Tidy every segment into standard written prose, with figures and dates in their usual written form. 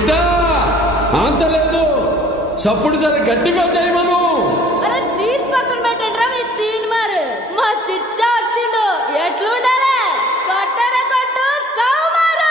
బిడ్డ అంతలేదు, చప్పుడు జర గట్టిగా చేయమను. అరే తీసి పక్కన పెట్టండి రా మీ తీన్ మారు. మా చిచ్చా వచ్చిండు, ఎట్లుండాలి? కొట్టరా కొట్టు సౌమారు.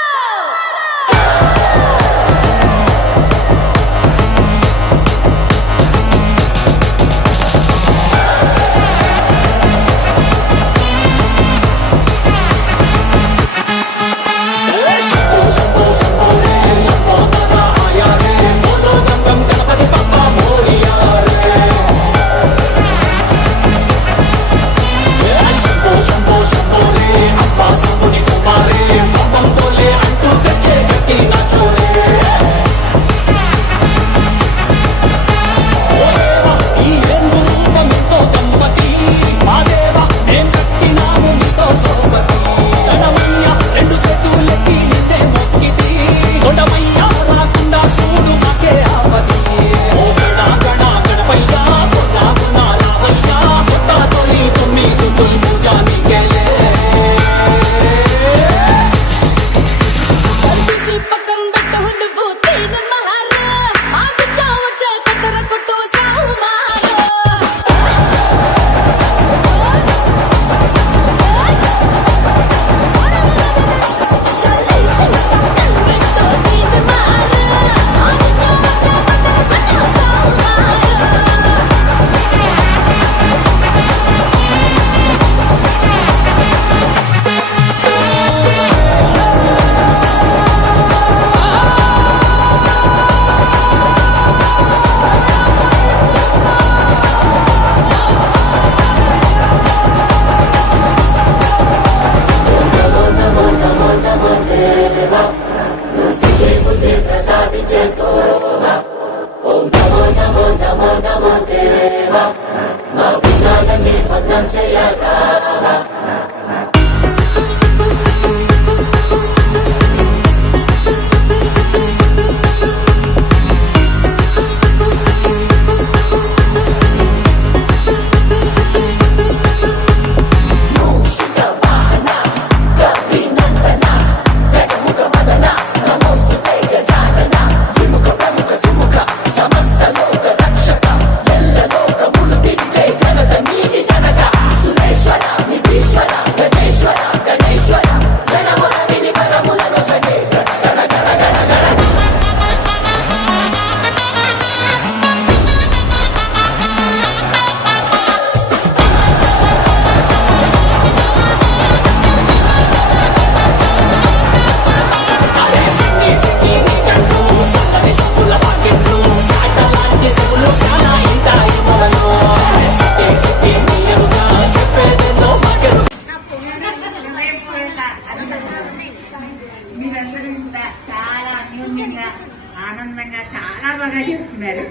ఆనందంగా చాలా బాగా చేసుకున్నారు.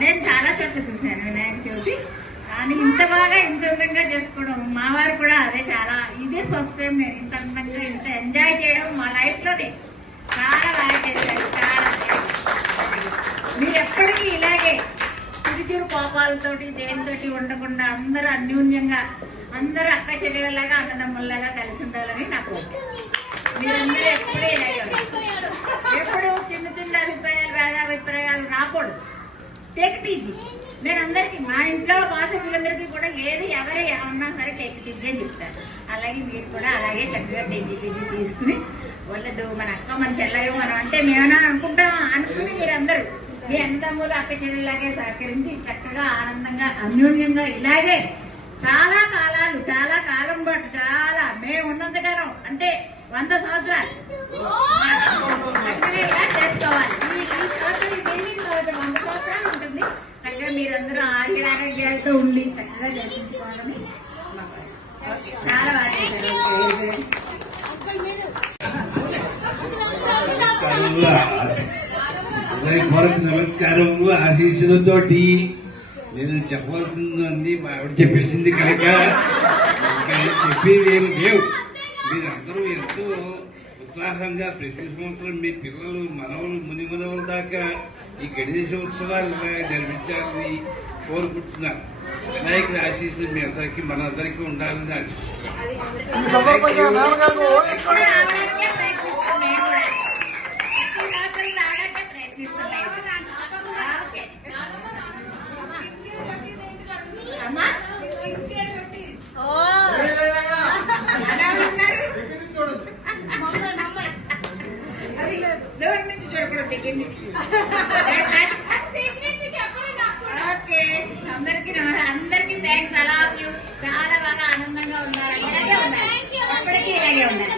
నేను చాలా చోట్ల చూశాను వినాయక చవితి, కానీ ఇంత బాగా ఇంత అందంగా చేసుకోవడం మా వారు కూడా అదే చాలా ఇదే ఫస్ట్ టైం నేను ఇంత అందంగా ఇంత ఎంజాయ్ చేయడం మా లైఫ్లోనే. చాలా బాగా చేశారు. చాలా మీరు ఎప్పటికీ ఇలాగే చిరు కోపాలతోటి దేనితోటి ఉండకుండా అందరూ అన్యూన్యంగా అందరూ అక్క చెల్లెళ్ళలాగా అన్నదమ్ముల్లాగా కలిసి ఉండాలని నాకు. మీరందరూ ఎప్పుడూ ఇలాగే ఎప్పుడు చిన్న చిన్న అభిప్రాయాలు భేదాభిప్రాయాలు రాకూడదు. Take it easy. నేను అందరికీ మా ఇంట్లో మా సభ్యులందరికీ కూడా ఏది ఎవరు ఏమన్నా సరే టేక్ ఇట్ ఈజీ అని చెప్తాను. అలాగే మీరు కూడా అలాగే చక్కగా టేక్ ఇట్ ఈజీ తీసుకుని వాళ్ళదు మన అక్క మన చెల్లయ్యో మనం అంటే మేమన్నా అనుకుని మీరందరూ మీ అన్నదమ్ములు అక్క చెల్లెలాగే సహకరించి చక్కగా ఆనందంగా అన్యోన్యంగా ఇలాగే చాలా కాలాలు చాలా కాలం పాటు చాలా మేము ఉన్నంతకాలం అంటే 100 సంవత్సరాలు చేసుకోవాలి. ఈ సంవత్సరం పెళ్లిన తర్వాత 100 సంవత్సరాలు ఉంటుంది. చక్కగా మీరందరూ ఆరోగ్యాలతో ఉండి చక్కగా జరిపించుకోవాలని చాలా బాగా. నమస్కారము. ఆశీస్సులతోటి నేను చెప్పవలసిందండి మా ఆవిడ చెప్పేసింది కనుక చెప్పేవి ఏమి లేవు. మీరందరూ ఎంతో ఉత్సాహంగా ప్రతి సంవత్సరం మీ పిల్లలు మనవలు మునిమనవల దాకా ఈ గణేశ ఉత్సవాలు జరిపించాలని కోరుకుంటున్నాను. వినాయకుడి ఆశీస్సులు మీ అందరికీ మనందరికీ ఉండాలని ఆశిస్తున్నాను. అయిపోయింది. ఓకే, అందరికి థ్యాంక్స్. అలా చాలా బాగా ఆనందంగా ఉన్నారు. ఇలాగే ఉన్నారు, ఎప్పటికీ ఇలాగే ఉన్నారు.